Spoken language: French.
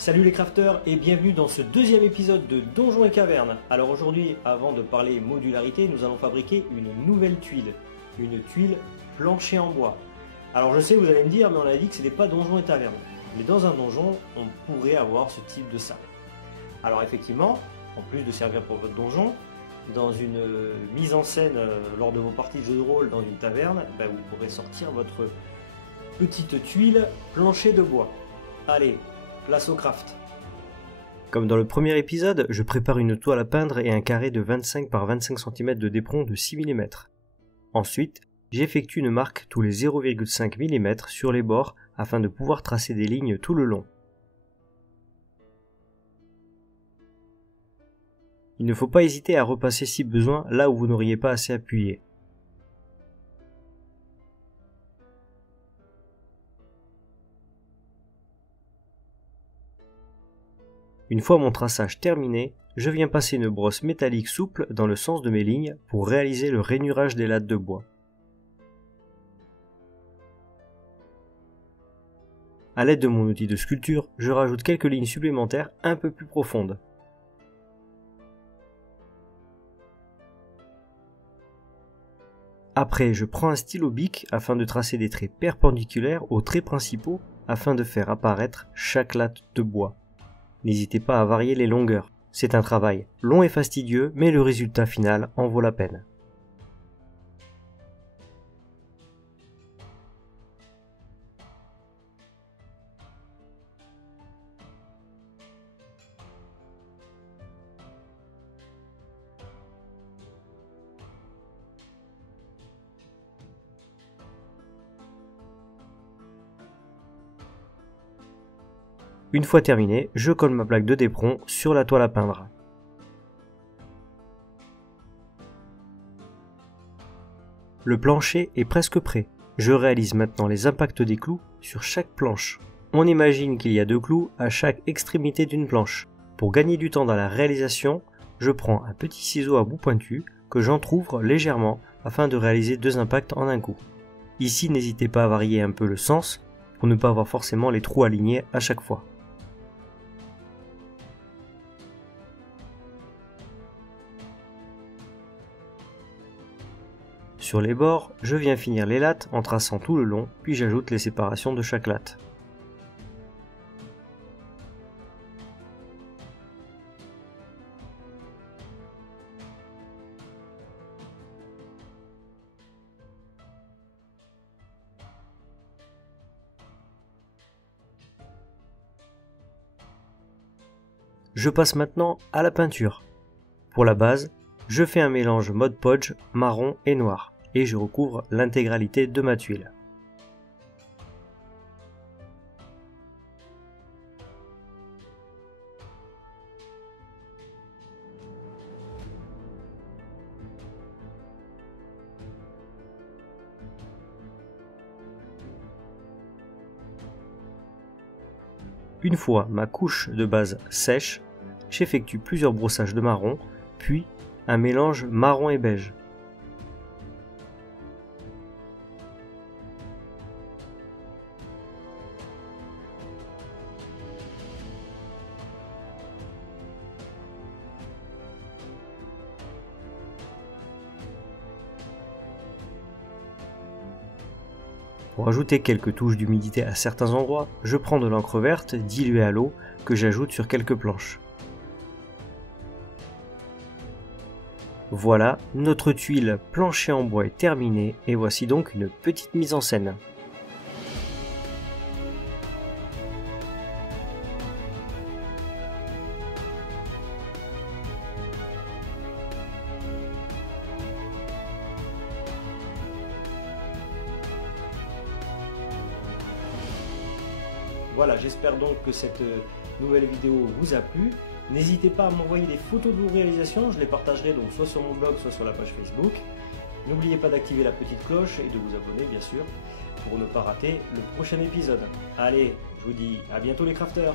Salut les crafters et bienvenue dans ce deuxième épisode de Donjons et Cavernes. Alors aujourd'hui, avant de parler modularité, nous allons fabriquer une nouvelle tuile. Une tuile planchée en bois. Alors je sais, vous allez me dire, mais on a dit que ce n'était pas Donjons et Tavernes. Mais dans un donjon, on pourrait avoir ce type de salle. Alors effectivement, en plus de servir pour votre donjon, dans une mise en scène lors de vos parties de jeu de rôle dans une taverne, vous pourrez sortir votre petite tuile planchée de bois. Allez, place au craft. Comme dans le premier épisode, je prépare une toile à peindre et un carré de 25 par 25 cm de d'éperon de 6 mm. Ensuite, j'effectue une marque tous les 0,5 mm sur les bords afin de pouvoir tracer des lignes tout le long. Il ne faut pas hésiter à repasser si besoin là où vous n'auriez pas assez appuyé. Une fois mon traçage terminé, je viens passer une brosse métallique souple dans le sens de mes lignes pour réaliser le rainurage des lattes de bois. A l'aide de mon outil de sculpture, je rajoute quelques lignes supplémentaires un peu plus profondes. Après, je prends un stylo bic afin de tracer des traits perpendiculaires aux traits principaux afin de faire apparaître chaque latte de bois. N'hésitez pas à varier les longueurs. C'est un travail long et fastidieux, mais le résultat final en vaut la peine. Une fois terminé, je colle ma plaque de d'éperon sur la toile à peindre. Le plancher est presque prêt. Je réalise maintenant les impacts des clous sur chaque planche. On imagine qu'il y a 2 clous à chaque extrémité d'une planche. Pour gagner du temps dans la réalisation, je prends un petit ciseau à bout pointu que j'entrouvre légèrement afin de réaliser 2 impacts en un coup. Ici, n'hésitez pas à varier un peu le sens pour ne pas avoir forcément les trous alignés à chaque fois. Sur les bords, je viens finir les lattes en traçant tout le long, puis j'ajoute les séparations de chaque latte. Je passe maintenant à la peinture. Pour la base, je fais un mélange Mod Podge marron et noir et je recouvre l'intégralité de ma tuile. Une fois ma couche de base sèche, j'effectue plusieurs brossages de marron, puis un mélange marron et beige. Pour ajouter quelques touches d'humidité à certains endroits, je prends de l'encre verte diluée à l'eau que j'ajoute sur quelques planches. Voilà, notre tuile planchée en bois est terminée et voici donc une petite mise en scène. Voilà, j'espère donc que cette nouvelle vidéo vous a plu. N'hésitez pas à m'envoyer des photos de vos réalisations, je les partagerai donc soit sur mon blog, soit sur la page Facebook. N'oubliez pas d'activer la petite cloche et de vous abonner bien sûr pour ne pas rater le prochain épisode. Allez, je vous dis à bientôt les crafters!